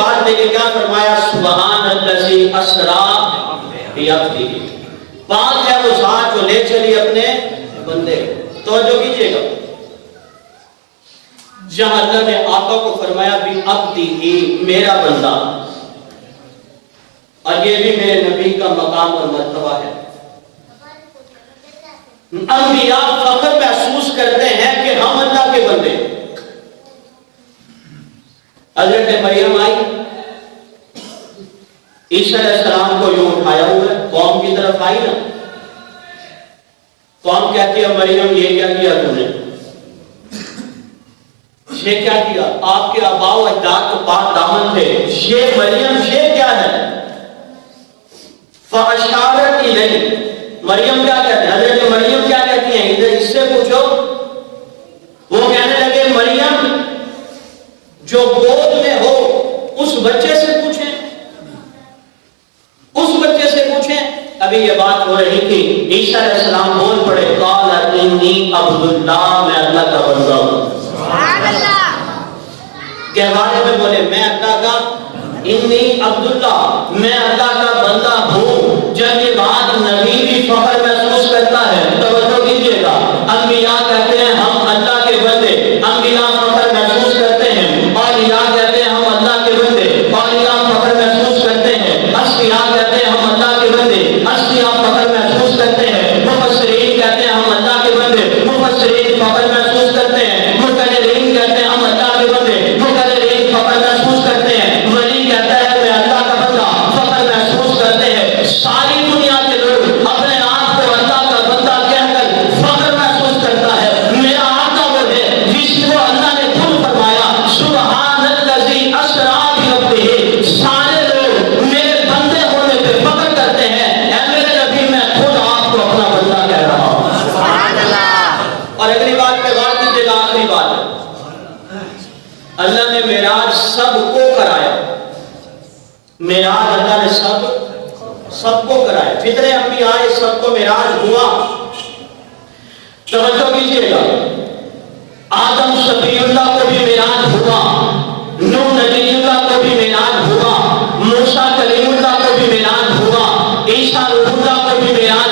بات دیکھیں کیا فرمایا، سبحان الذی اسرا بعبدہ، پاک ہے وہ ذات جو لے چلی اپنے بندے۔ توجہ کیجئے گا، جہاں اللہ نے آقا کو فرمایا بعبدہ، میرا بندہ، اور یہ بھی میرے نبی کا مقام اور مرتبہ ہے۔ انبیاء فخر محسوس کرتے ہیں کہ ہم اللہ کے بندے۔ حضرت مریم آئی، عیسیٰ علیہ السلام کو یوں اٹھایا ہوا ہے، قوم کی طرف آئی نا، قوم کہتی ہے مریم یہ کیا کیا تم نے، یہ کیا کیا، آپ کے آباء و اجداد تو پاک دامن تھے، یہ مریم یہ کیا ہے؟ فَأَشَارَتْ إِلَيْهِ، مریم کیا کہتے ہیں، حضرت مریم کیا کہتی ہیں، ادھر اس سے پوچھو۔ وہ کہنے لگے مریم جو گود میں ہو اس بچے سے پوچھیں، اس بچے سے پوچھیں۔ ابھی یہ بات ہو رہی تھی، عیسیٰ علیہ السلام بول پڑے، قال انی عبد اللہ، میں اللہ کا بندہ ہوں۔ سبحان اللہ، گہوارے میں بولے میں اللہ کا، انی عبداللہ، میں اللہ کا بندہ ہوں۔ جب یہ بات نبی بھی فخر محسوس کرتا ہے، توجہ کیجئے گا، انبیاء کہتے ہیں ہم اللہ کے بندے، انبیاء فخر محسوس کرتے ہیں، اولیاء کہتے ہیں ہم اللہ کے بندے، اولیاء فخر محسوس کرتے ہیں، اصفیاء کہتے ہیں ہم اللہ کے بندے، اصفیاء فخر محسوس کرتے ہیں، مفسرین کہتے ہیں ہم اللہ کے بندے، مفسرین فخر محسوس کرتے ہیں، مقررین کہتے ہیں ہم اللہ کے بندے، مقررین فخر محسوس کرتے ہیں، ولی کہتا ہے میں اللہ کا بندہ، فخر محسوس کرتے ہیں۔ ساری دنیا کے لوگ اپنے آپ کو اللہ کا بندہ کہہ کر فخر محسوس کرتا ہے۔ میرا آقا وہ ہے جس کو اللہ نے خود فرمایا سبحان الذی اسرا بعبدہ، سارے لوگ میرے بندے ہونے پہ فخر کرتے ہیں، اے میرے نبی میں خود آپ کو اپنا بندہ کہہ رہا ہوں۔ سبحان اللہ۔ اور اگلی بات پہ غور کیجئے گا، آخری بات ہے، اللہ نے معراج سب کو کرایا، معراج اللہ نے سب کو کرایا، فطرے انبیاء آئے سب کو معراج ہوا۔ توجہ کیجئے گا، آدم شفیع اللہ کو بھی معراج ہوا، نوح نبی اللہ کو بھی معراج ہوا، موسیٰ کلیم اللہ کو بھی معراج ہوا، عیسیٰ روح اللہ کو بھی معراج